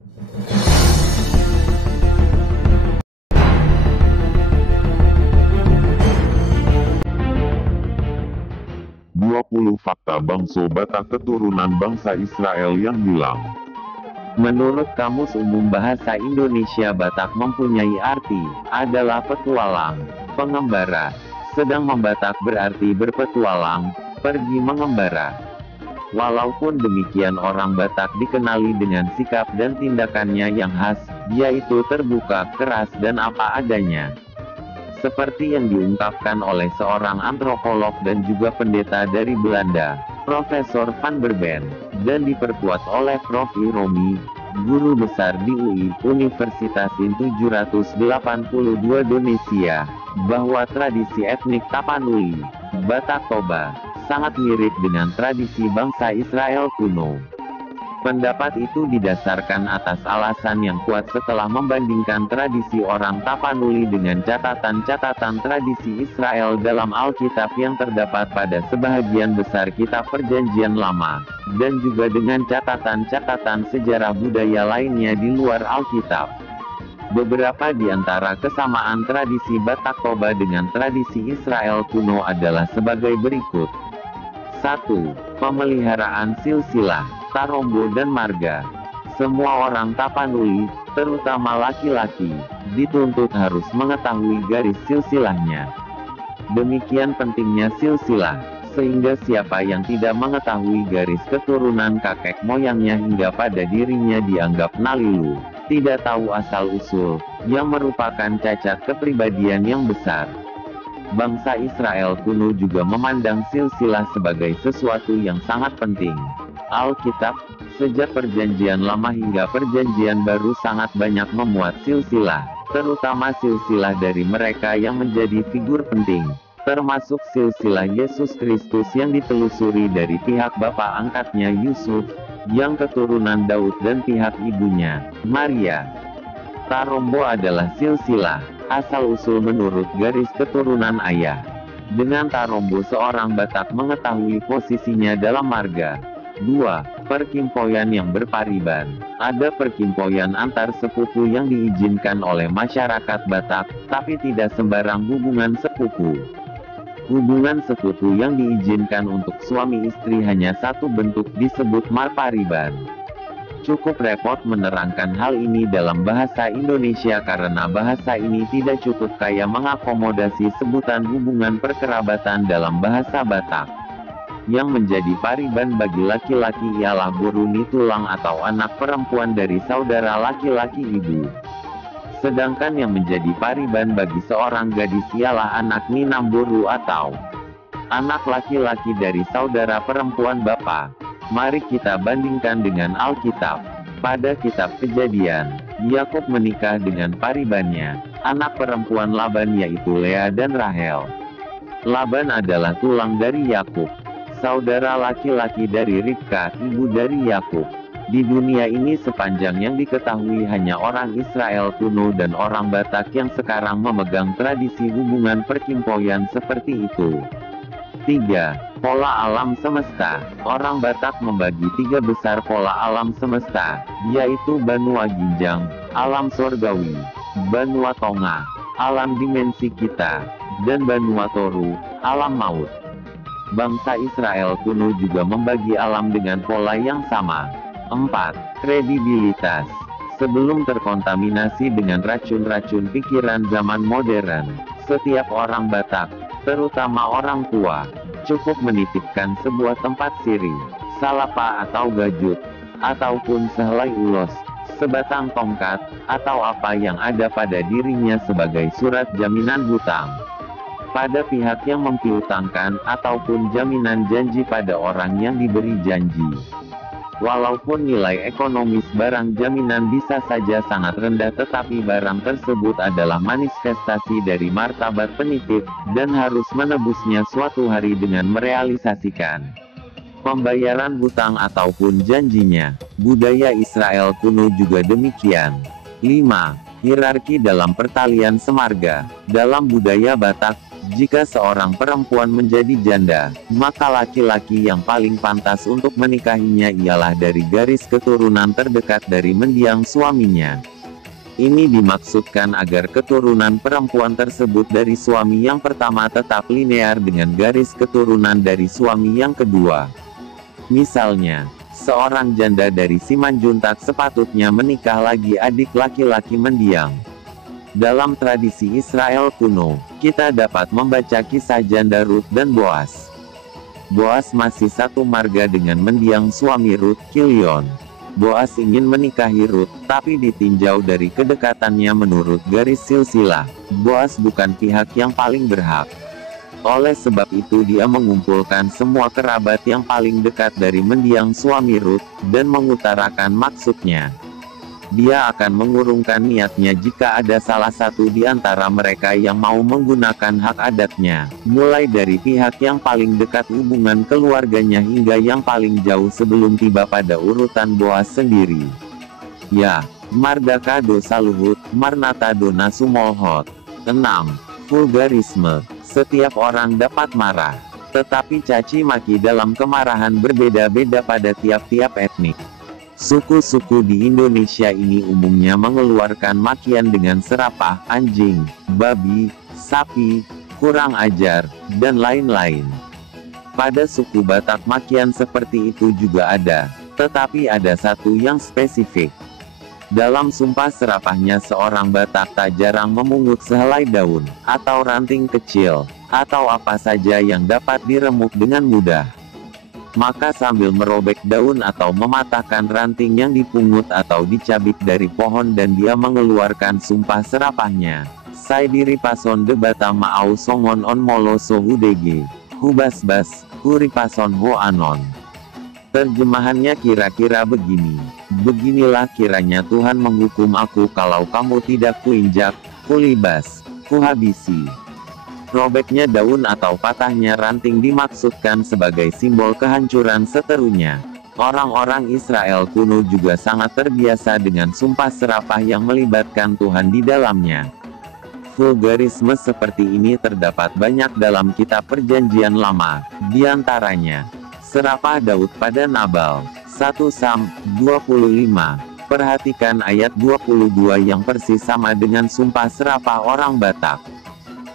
20 fakta Bangsa Batak keturunan bangsa Israel yang hilang. Menurut Kamus Umum Bahasa Indonesia, Batak mempunyai arti adalah petualang, pengembara. Sedang membatak berarti berpetualang, pergi mengembara. Walaupun demikian, orang Batak dikenali dengan sikap dan tindakannya yang khas, yaitu terbuka, keras dan apa adanya. Seperti yang diungkapkan oleh seorang antropolog dan juga pendeta dari Belanda, Profesor Van Berben, dan diperkuat oleh Prof. I. Romi, guru besar di UI, Universitas IN 782 Indonesia, bahwa tradisi etnik Tapanuli, Batak Toba, sangat mirip dengan tradisi bangsa Israel kuno. Pendapat itu didasarkan atas alasan yang kuat setelah membandingkan tradisi orang Tapanuli dengan catatan-catatan tradisi Israel dalam Alkitab yang terdapat pada sebahagian besar kitab Perjanjian Lama, dan juga dengan catatan-catatan sejarah budaya lainnya di luar Alkitab. Beberapa di antara kesamaan tradisi Batak Toba dengan tradisi Israel kuno adalah sebagai berikut. 1. Pemeliharaan silsilah, tarombo dan marga. Semua orang Tapanuli, terutama laki-laki, dituntut harus mengetahui garis silsilahnya. Demikian pentingnya silsilah, sehingga siapa yang tidak mengetahui garis keturunan kakek moyangnya hingga pada dirinya dianggap nalilu, tidak tahu asal-usul, yang merupakan cacat kepribadian yang besar. Bangsa Israel kuno juga memandang silsilah sebagai sesuatu yang sangat penting. Alkitab, sejak Perjanjian Lama hingga Perjanjian Baru sangat banyak memuat silsilah, terutama silsilah dari mereka yang menjadi figur penting, termasuk silsilah Yesus Kristus yang ditelusuri dari pihak bapa angkatnya Yusuf, yang keturunan Daud dan pihak ibunya, Maria. Tarombo adalah silsilah, asal-usul menurut garis keturunan ayah. Dengan tarombo seorang Batak mengetahui posisinya dalam marga. 2. Perkimpoyan yang berpariban. Ada perkimpoyan antar sepupu yang diizinkan oleh masyarakat Batak, tapi tidak sembarang hubungan sepupu. Hubungan sepupu yang diizinkan untuk suami istri hanya satu bentuk, disebut marpariban. Cukup repot menerangkan hal ini dalam bahasa Indonesia karena bahasa ini tidak cukup kaya mengakomodasi sebutan hubungan perkerabatan dalam bahasa Batak. Yang menjadi pariban bagi laki-laki ialah buruni tulang atau anak perempuan dari saudara laki-laki ibu. Sedangkan yang menjadi pariban bagi seorang gadis ialah anak ninamburu atau anak laki-laki dari saudara perempuan bapa. Mari kita bandingkan dengan Alkitab. Pada kitab Kejadian, Yakub menikah dengan paribannya, anak perempuan Laban yaitu Lea dan Rahel. Laban adalah tulang dari Yakub, saudara laki-laki dari Ribka, ibu dari Yakub. Di dunia ini sepanjang yang diketahui hanya orang Israel kuno dan orang Batak yang sekarang memegang tradisi hubungan perkimpoyan seperti itu. 3. Pola alam semesta. Orang Batak membagi 3 besar pola alam semesta, yaitu Banua Ginjang, alam surgawi, Banua Tonga, alam dimensi kita, dan Banua Toru, alam maut. Bangsa Israel kuno juga membagi alam dengan pola yang sama. 4. Kredibilitas. Sebelum terkontaminasi dengan racun-racun pikiran zaman modern, setiap orang Batak, terutama orang tua, cukup menitipkan sebuah tempat siri, salapa atau gajut, ataupun sehelai ulos, sebatang tongkat, atau apa yang ada pada dirinya sebagai surat jaminan hutang pada pihak yang mempiutangkan, ataupun jaminan janji pada orang yang diberi janji. Walaupun nilai ekonomis barang jaminan bisa saja sangat rendah, tetapi barang tersebut adalah manifestasi dari martabat penitip, dan harus menebusnya suatu hari dengan merealisasikan pembayaran hutang ataupun janjinya. Budaya Israel kuno juga demikian. 5. Hierarki dalam pertalian semarga. Dalam budaya Batak, Jika seorang perempuan menjadi janda, maka laki-laki yang paling pantas untuk menikahinya ialah dari garis keturunan terdekat dari mendiang suaminya. Ini dimaksudkan agar keturunan perempuan tersebut dari suami yang pertama tetap linear dengan garis keturunan dari suami yang kedua. Misalnya, seorang janda dari Simanjuntak sepatutnya menikah lagi adik laki-laki mendiang. Dalam tradisi Israel kuno, kita dapat membaca kisah janda Rut dan Boas. Boas masih satu marga dengan mendiang suami Rut, Kilion. Boas ingin menikahi Rut, tapi ditinjau dari kedekatannya menurut garis silsilah, Boas bukan pihak yang paling berhak. Oleh sebab itu dia mengumpulkan semua kerabat yang paling dekat dari mendiang suami Rut, dan mengutarakan maksudnya. Dia akan mengurungkan niatnya jika ada salah satu di antara mereka yang mau menggunakan hak adatnya, mulai dari pihak yang paling dekat hubungan keluarganya hingga yang paling jauh sebelum tiba pada urutan Boas sendiri. Ya, Mardaka dosa luhut, Marnata dona sumolhot. 6. Vulgarisme. Setiap orang dapat marah, tetapi caci maki dalam kemarahan berbeda-beda pada tiap-tiap etnik. Suku-suku di Indonesia ini umumnya mengeluarkan makian dengan serapah, anjing, babi, sapi, kurang ajar, dan lain-lain. Pada suku Batak makian seperti itu juga ada, tetapi ada satu yang spesifik. Dalam sumpah serapahnya seorang Batak tak jarang memungut sehelai daun, atau ranting kecil, atau apa saja yang dapat diremuk dengan mudah. Maka sambil merobek daun atau mematahkan ranting yang dipungut atau dicabik dari pohon dan dia mengeluarkan sumpah serapahnya. Sai diri pason debata maau songon on molo sohudege, hubasbas, huripason ho anon. Terjemahannya kira-kira begini. Beginilah kiranya Tuhan menghukum aku kalau kamu tidak kuinjak, kulibas, kuhabisi. Robeknya daun atau patahnya ranting dimaksudkan sebagai simbol kehancuran seterunya. Orang-orang Israel kuno juga sangat terbiasa dengan sumpah serapah yang melibatkan Tuhan di dalamnya. Vulgarisme seperti ini terdapat banyak dalam kitab Perjanjian Lama, di antaranya serapah Daud pada Nabal, 1 Sam 25. Perhatikan ayat 22 yang persis sama dengan sumpah serapah orang Batak.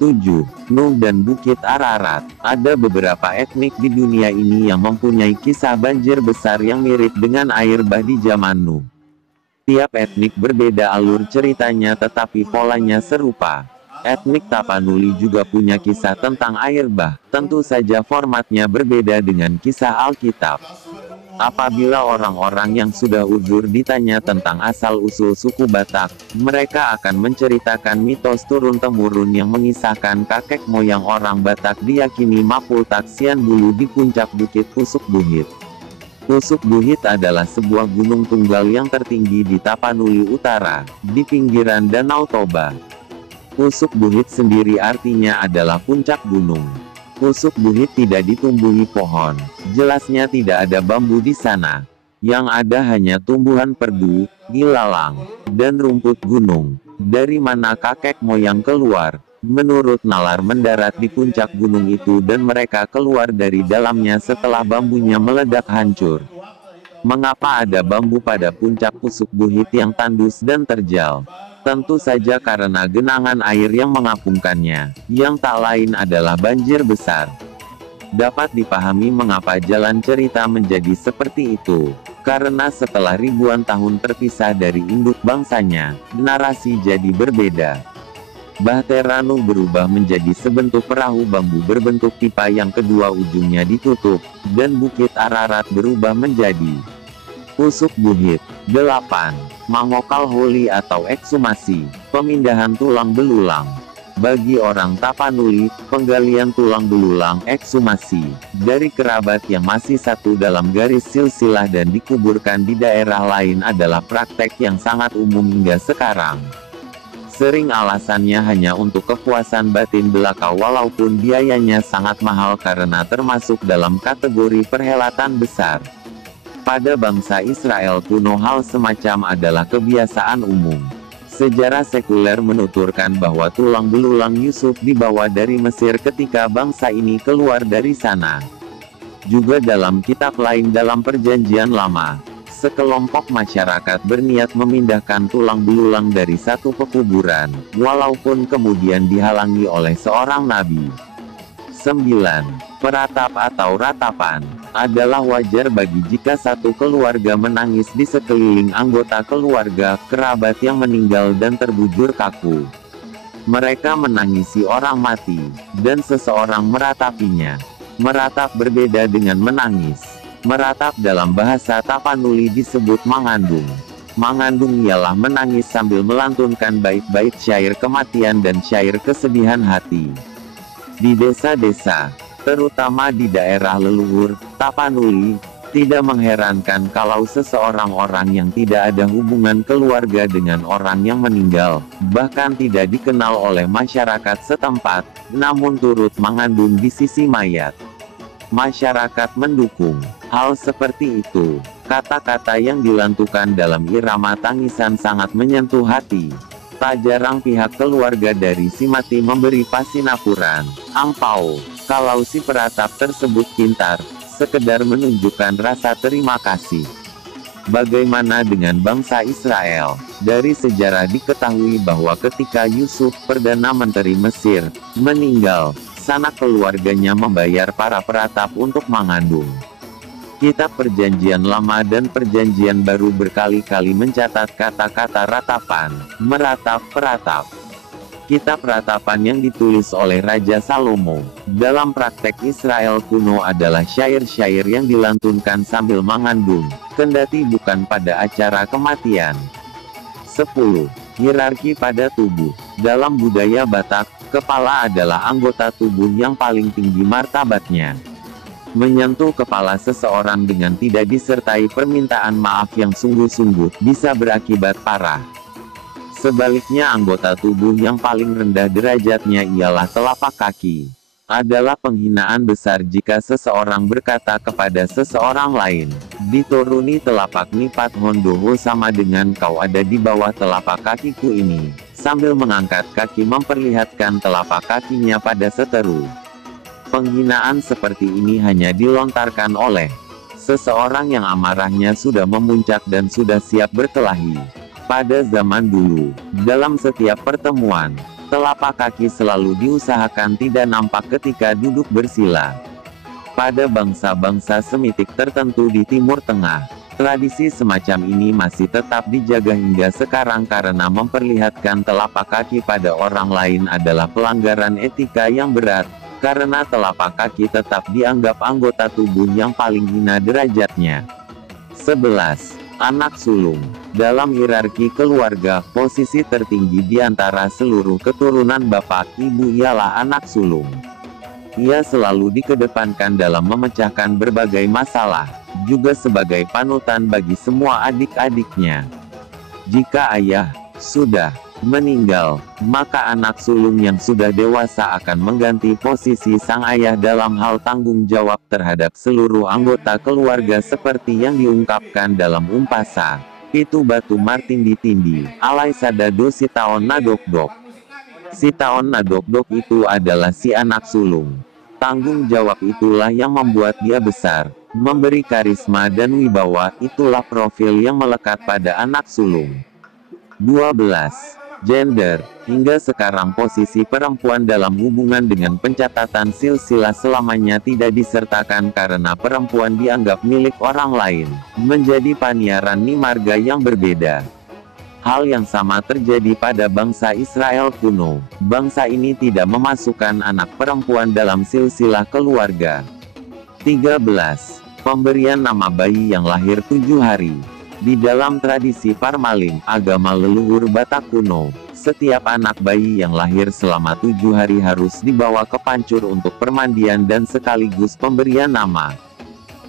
7. Nuh dan Bukit Ararat. Ada beberapa etnik di dunia ini yang mempunyai kisah banjir besar yang mirip dengan air bah di zaman Nuh. Tiap etnik berbeda alur ceritanya tetapi polanya serupa. Etnik Tapanuli juga punya kisah tentang air bah, tentu saja formatnya berbeda dengan kisah Alkitab. Apabila orang-orang yang sudah uzur ditanya tentang asal-usul suku Batak, mereka akan menceritakan mitos turun-temurun yang mengisahkan kakek moyang orang Batak diyakini Mapul Taksian dulu di puncak bukit Pusuk Buhit. Pusuk Buhit adalah sebuah gunung tunggal yang tertinggi di Tapanuli Utara, di pinggiran Danau Toba. Pusuk Buhit sendiri artinya adalah puncak gunung. Pusuk Buhit tidak ditumbuhi pohon, jelasnya tidak ada bambu di sana. Yang ada hanya tumbuhan perdu, ilalang, dan rumput gunung. Dari mana kakek moyang keluar? Menurut nalar mendarat di puncak gunung itu dan mereka keluar dari dalamnya setelah bambunya meledak hancur. Mengapa ada bambu pada puncak Pusuk Buhit yang tandus dan terjal? Tentu saja karena genangan air yang mengapungkannya, yang tak lain adalah banjir besar. Dapat dipahami mengapa jalan cerita menjadi seperti itu, karena setelah ribuan tahun terpisah dari induk bangsanya, narasi jadi berbeda. Bahtera Nuh berubah menjadi sebentuk perahu bambu berbentuk pipa yang kedua ujungnya ditutup, dan Bukit Ararat berubah menjadi Pusuk Buhit. 8. Mangokal Holi atau ekshumasi, pemindahan tulang belulang. Bagi orang Tapanuli, penggalian tulang belulang ekshumasi dari kerabat yang masih satu dalam garis silsilah dan dikuburkan di daerah lain adalah praktek yang sangat umum hingga sekarang. Sering alasannya hanya untuk kepuasan batin belaka walaupun biayanya sangat mahal karena termasuk dalam kategori perhelatan besar. Pada bangsa Israel kuno hal semacam adalah kebiasaan umum. Sejarah sekuler menuturkan bahwa tulang belulang Yusuf dibawa dari Mesir ketika bangsa ini keluar dari sana. Juga dalam kitab lain dalam Perjanjian Lama, sekelompok masyarakat berniat memindahkan tulang belulang dari satu pekuburan, walaupun kemudian dihalangi oleh seorang nabi. 9. Peratap atau ratapan adalah wajar bagi jika satu keluarga menangis di sekeliling anggota keluarga, kerabat yang meninggal dan terbujur kaku. Mereka menangisi orang mati, dan seseorang meratapinya. Meratap berbeda dengan menangis. Meratap dalam bahasa Tapanuli disebut mangandung. Mangandung ialah menangis sambil melantunkan bait-bait syair kematian dan syair kesedihan hati. Di desa-desa, terutama di daerah leluhur, Tapanuli, tidak mengherankan kalau seseorang orang yang tidak ada hubungan keluarga dengan orang yang meninggal, bahkan tidak dikenal oleh masyarakat setempat, namun turut mengandung di sisi mayat. Masyarakat mendukung hal seperti itu. Kata-kata yang dilantukan dalam irama tangisan sangat menyentuh hati. Tak jarang pihak keluarga dari si mati memberi pasinapuran, angpau, kalau si peratap tersebut pintar, sekedar menunjukkan rasa terima kasih. Bagaimana dengan bangsa Israel? Dari sejarah diketahui bahwa ketika Yusuf, Perdana Menteri Mesir, meninggal, sanak keluarganya membayar para peratap untuk mengandung. Kitab Perjanjian Lama dan Perjanjian Baru berkali-kali mencatat kata-kata ratapan, meratap, peratap. Kitab Ratapan yang ditulis oleh Raja Salomo, dalam praktek Israel kuno adalah syair-syair yang dilantunkan sambil mengandung, kendati bukan pada acara kematian. 10. Hierarki pada tubuh. Dalam budaya Batak, kepala adalah anggota tubuh yang paling tinggi martabatnya. Menyentuh kepala seseorang dengan tidak disertai permintaan maaf yang sungguh-sungguh bisa berakibat parah. Sebaliknya anggota tubuh yang paling rendah derajatnya ialah telapak kaki. Adalah penghinaan besar jika seseorang berkata kepada seseorang lain, "Dituruni telapak nipat hondoho sama dengan kau ada di bawah telapak kakiku ini," sambil mengangkat kaki memperlihatkan telapak kakinya pada seteru. Penghinaan seperti ini hanya dilontarkan oleh seseorang yang amarahnya sudah memuncak dan sudah siap berkelahi. Pada zaman dulu, dalam setiap pertemuan, telapak kaki selalu diusahakan tidak nampak ketika duduk bersila. Pada bangsa-bangsa Semitik tertentu di Timur Tengah, tradisi semacam ini masih tetap dijaga hingga sekarang karena memperlihatkan telapak kaki pada orang lain adalah pelanggaran etika yang berat, karena telapak kaki tetap dianggap anggota tubuh yang paling hina derajatnya. 11. Anak sulung. Dalam hierarki keluarga, posisi tertinggi di antara seluruh keturunan bapak ibu ialah anak sulung. Ia selalu dikedepankan dalam memecahkan berbagai masalah, juga sebagai panutan bagi semua adik-adiknya. Jika ayah sudah meninggal, maka anak sulung yang sudah dewasa akan mengganti posisi sang ayah dalam hal tanggung jawab terhadap seluruh anggota keluarga seperti yang diungkapkan dalam umpasa, "Pitu batu martindi-tindi, alai sadado sitaon nadokdok." Sitaon nadokdok itu adalah si anak sulung. Tanggung jawab itulah yang membuat dia besar, memberi karisma dan wibawa, itulah profil yang melekat pada anak sulung. 12. Gender. Hingga sekarang posisi perempuan dalam hubungan dengan pencatatan silsilah selamanya tidak disertakan karena perempuan dianggap milik orang lain, menjadi paniaran nimarga yang berbeda. Hal yang sama terjadi pada bangsa Israel kuno. Bangsa ini tidak memasukkan anak perempuan dalam silsilah keluarga. 13. Pemberian nama bayi yang lahir 7 hari. Di dalam tradisi Parmalim, agama leluhur Batak kuno, setiap anak bayi yang lahir selama 7 hari harus dibawa ke pancur untuk permandian dan sekaligus pemberian nama.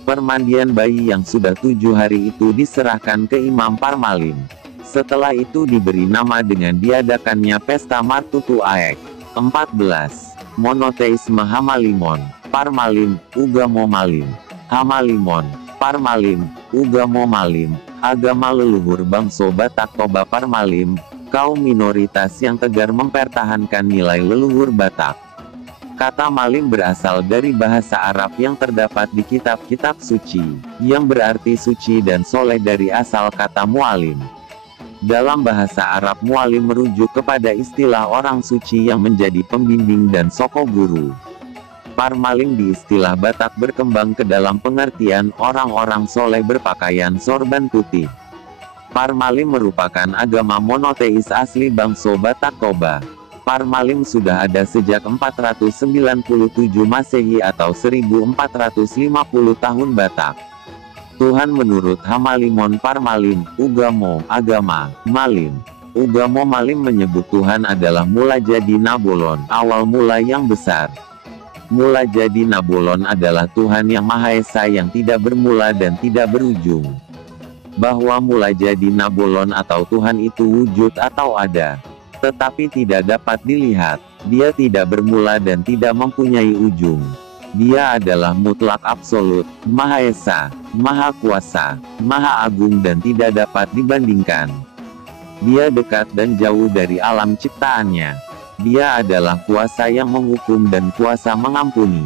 Permandian bayi yang sudah 7 hari itu diserahkan ke Imam Parmalim. Setelah itu diberi nama dengan diadakannya pesta Martutu Aek. 14. Monoteisme Hamalimon. Parmalim, Ugamo Malim. Hamalimon, Parmalim, Ugamo Malim. Agama leluhur bangsa Batak Toba Parmalim, kaum minoritas yang tegar mempertahankan nilai leluhur Batak. Kata Malim berasal dari bahasa Arab yang terdapat di kitab-kitab suci, yang berarti suci dan soleh dari asal kata mualim. Dalam bahasa Arab mualim merujuk kepada istilah orang suci yang menjadi pembimbing dan soko guru. Parmalim di istilah Batak berkembang ke dalam pengertian orang-orang soleh berpakaian sorban putih. Parmalim merupakan agama monoteis asli bangsa Batak Toba. Parmalim sudah ada sejak 497 Masehi atau 1450 tahun Batak. Tuhan menurut Hamalimon Parmalim, Ugamo, agama, Malim. Ugamo Malim menyebut Tuhan adalah mula jadi Nabolon, awal mula yang besar. Mula jadi Nabolon adalah Tuhan yang Maha Esa yang tidak bermula dan tidak berujung. Bahwa mula jadi Nabolon atau Tuhan itu wujud atau ada, tetapi tidak dapat dilihat. Dia tidak bermula dan tidak mempunyai ujung. Dia adalah mutlak absolut, Maha Esa, Maha Kuasa, Maha Agung dan tidak dapat dibandingkan. Dia dekat dan jauh dari alam ciptaannya. Dia adalah kuasa yang menghukum dan kuasa mengampuni,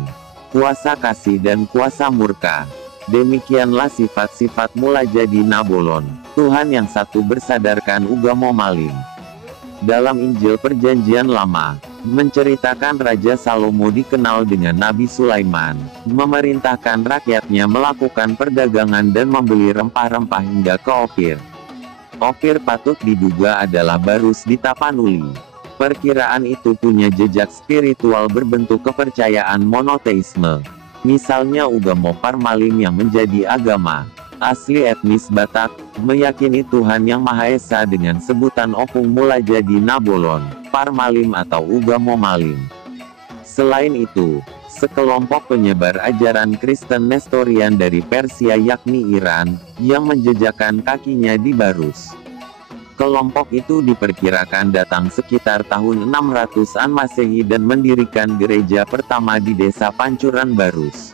kuasa kasih dan kuasa murka. Demikianlah sifat-sifat mula jadi Nabolon, Tuhan yang satu bersadarkan Ugamo Malim. Dalam Injil Perjanjian Lama, menceritakan Raja Salomo dikenal dengan Nabi Sulaiman, memerintahkan rakyatnya melakukan perdagangan dan membeli rempah-rempah hingga ke Ofir. Ofir patut diduga adalah Barus di Tapanuli. Perkiraan itu punya jejak spiritual berbentuk kepercayaan monoteisme. Misalnya Ugamo Parmalim yang menjadi agama asli etnis Batak, meyakini Tuhan yang Maha Esa dengan sebutan Opung mula jadi Nabolon, Parmalim atau Ugamo Malim. Selain itu, sekelompok penyebar ajaran Kristen Nestorian dari Persia yakni Iran, yang menjejakkan kakinya di Barus. Kelompok itu diperkirakan datang sekitar tahun 600-an Masehi dan mendirikan gereja pertama di desa Pancuran Barus.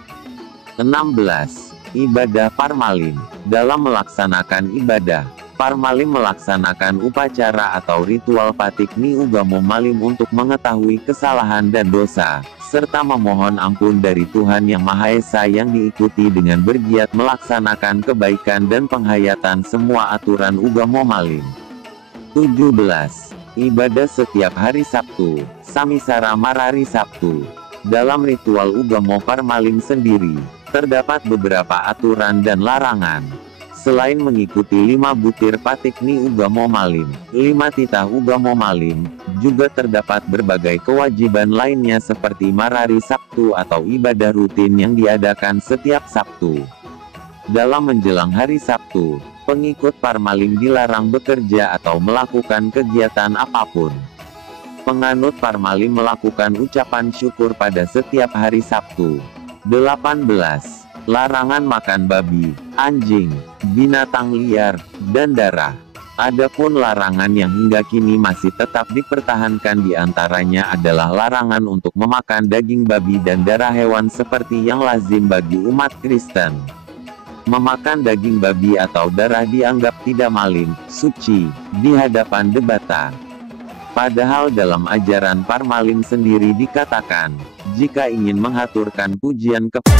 16. Ibadah Parmalim. Dalam melaksanakan ibadah, Parmalim melaksanakan upacara atau ritual patikni Ugamo Malim untuk mengetahui kesalahan dan dosa, serta memohon ampun dari Tuhan yang Maha Esa yang diikuti dengan bergiat melaksanakan kebaikan dan penghayatan semua aturan Ugamo Malim. 17. Ibadah setiap hari Sabtu, Samisara Marari Sabtu. Dalam ritual Ugamo Parmalim sendiri, terdapat beberapa aturan dan larangan. Selain mengikuti 5 butir patikni Ugamo Malim, 5 titah Ugamo Malim, juga terdapat berbagai kewajiban lainnya seperti Marari Sabtu atau ibadah rutin yang diadakan setiap Sabtu. Dalam menjelang hari Sabtu, pengikut Parmalim dilarang bekerja atau melakukan kegiatan apapun. Penganut Parmalim melakukan ucapan syukur pada setiap hari Sabtu. 18. Larangan makan babi, anjing, binatang liar, dan darah. Adapun larangan yang hingga kini masih tetap dipertahankan diantaranya adalah larangan untuk memakan daging babi dan darah hewan seperti yang lazim bagi umat Kristen. Memakan daging babi atau darah dianggap tidak malim, suci, di hadapan debata. Padahal dalam ajaran Parmalim sendiri dikatakan, jika ingin menghaturkan pujian kepada